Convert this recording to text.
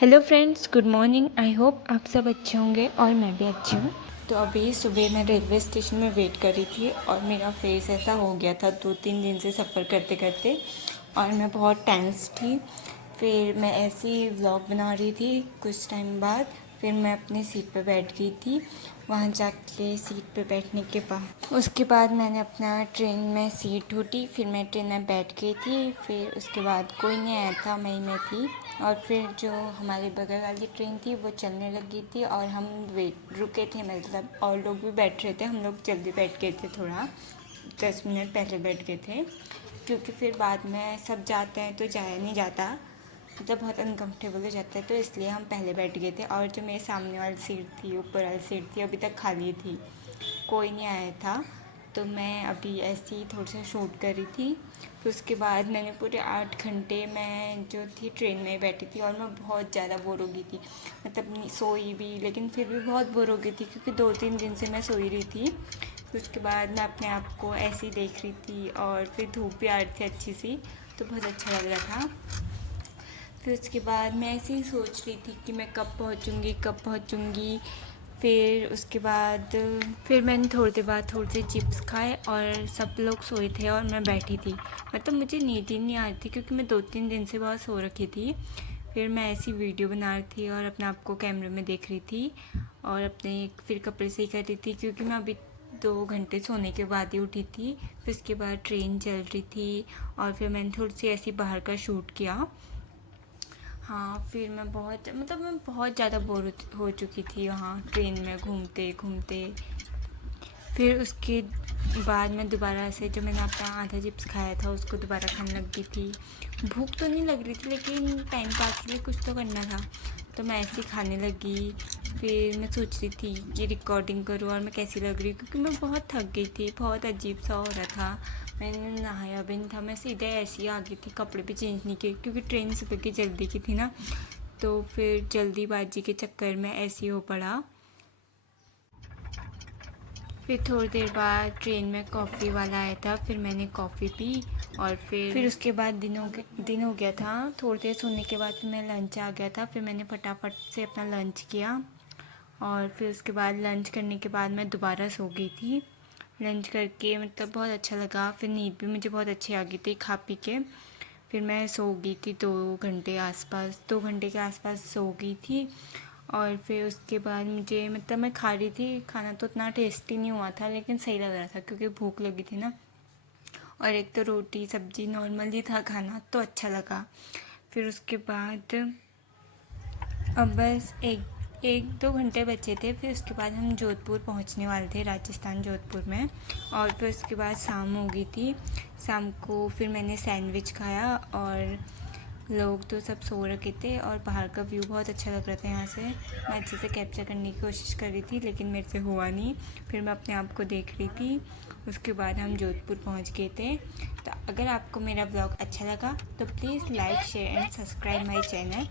Hello friends, good morning. I hope आप सब अच्छे होंगे और मैं भी अच्छी हूँ। तो अभी सुबह मैं रेलवे स्टेशन में वेट कर रही थी और मेरा फेस ऐसा हो गया था 2-3 दिन से सफ़र करते करते और मैं बहुत टेंस थी। फिर मैं ऐसे ही व्लॉग बना रही थी। कुछ टाइम बाद फिर मैं अपनी सीट पर बैठ गई थी। वहाँ जाके सीट पे बैठने के बाद उसके बाद मैंने अपना ट्रेन में सीट ढूंढी। फिर मैं ट्रेन में बैठ गई थी। फिर उसके बाद कोई नहीं आया था, मैं ही थी। और फिर जो हमारे बगल वाली ट्रेन थी वो चलने लगी थी और हम रुके थे, मतलब और लोग भी बैठ रहे थे। हम लोग जल्दी बैठ गए थे, थोड़ा 10 मिनट पहले बैठ गए थे, क्योंकि फिर बाद में सब जाते हैं तो जाया नहीं जाता, मतलब बहुत अनकम्फर्टेबल हो जाता है, तो इसलिए हम पहले बैठ गए थे। और जो मेरे सामने वाली सीट थी, ऊपर वाली सीट थी, अभी तक खाली थी, कोई नहीं आया था। तो मैं अभी ऐसे ही थोड़ा सा शूट कर रही थी। फिर उसके बाद मैंने पूरे 8 घंटे मैं जो थी ट्रेन में बैठी थी और मैं बहुत ज़्यादा बोर हो गई थी, मतलब सोई भी, लेकिन फिर भी बहुत बोर हो गई थी क्योंकि 2-3 दिन से मैं सोई रही थी। फिर उसके बाद मैं अपने आप को ऐसे ही देख रही थी और फिर धूप भी आ रही थी अच्छी सी, तो बहुत अच्छा लग रहा था। फिर उसके बाद मैं ऐसे ही सोच रही थी कि मैं कब पहुँचूँगी। फिर उसके बाद फिर मैंने थोड़ी देर बाद थोड़े से चिप्स खाए और सब लोग सोए थे और मैं बैठी थी, मतलब मुझे नींद ही नहीं आ रही थी क्योंकि मैं 2-3 दिन से बहुत सो रखी थी। फिर मैं ऐसी वीडियो बना रही थी और अपने आप को कैमरे में देख रही थी और अपने फिर कपड़े सही कर रही थी क्योंकि मैं अभी 2 घंटे सोने के बाद ही उठी थी। फिर उसके बाद ट्रेन चल रही थी और फिर मैंने थोड़ी सी ऐसी बाहर का शूट किया। हाँ, फिर मैं बहुत ज़्यादा बोर हो चुकी थी वहाँ ट्रेन में घूमते घूमते। फिर उसके बाद मैं दोबारा से जो मैंने अपना आधा चिप्स खाया था उसको दोबारा खाने लग गई थी। भूख तो नहीं लग रही थी लेकिन टाइम पास के लिए कुछ तो करना था, तो मैं ऐसे ही खाने लगी। फिर मैं सोच रही थी कि रिकॉर्डिंग करूँ और मैं कैसी लग रही हूँ, क्योंकि मैं बहुत थक गई थी, बहुत अजीब सा हो रहा था। मैंने नहाया भी नहीं था, मैं सीधे ऐसे ही आ गई थी, कपड़े भी चेंज नहीं किए क्योंकि ट्रेन सुबह की जल्दी की थी ना, तो फिर जल्दीबाजी के चक्कर में ऐसे ही हो पड़ा। फिर थोड़ी देर बाद ट्रेन में कॉफ़ी वाला आया था, फिर मैंने कॉफ़ी पी और फिर उसके बाद दिन हो गया था। थोड़ी देर सोने के बाद फिर मेरा लंच आ गया था, फिर मैंने फटाफट से अपना लंच किया और फिर उसके बाद लंच करने के बाद मैं दोबारा सो गई थी। लंच करके मतलब बहुत अच्छा लगा, फिर नींद भी मुझे बहुत अच्छी आ गई थी खा पी के। फिर मैं सो गई थी 2 घंटे के आसपास सो गई थी। और फिर उसके बाद मुझे मतलब मैं खा रही थी, खाना तो उतना टेस्टी नहीं हुआ था लेकिन सही लग रहा था क्योंकि भूख लगी थी ना, और एक तो रोटी सब्जी नॉर्मली था खाना, तो अच्छा लगा। फिर उसके बाद अब बस 1-2 घंटे बचे थे, फिर उसके बाद हम जोधपुर पहुंचने वाले थे, राजस्थान जोधपुर में। और फिर उसके बाद शाम हो गई थी। शाम को फिर मैंने सैंडविच खाया और लोग तो सब सो रखे थे और बाहर का व्यू बहुत अच्छा लग रहा था यहाँ से। मैं अच्छे से कैप्चर करने की कोशिश कर रही थी लेकिन मेरे से हुआ नहीं, फिर मैं अपने आप को देख रही थी। उसके बाद हम जोधपुर पहुँच गए थे। तो अगर आपको मेरा ब्लॉग अच्छा लगा तो please like share and subscribe my channel.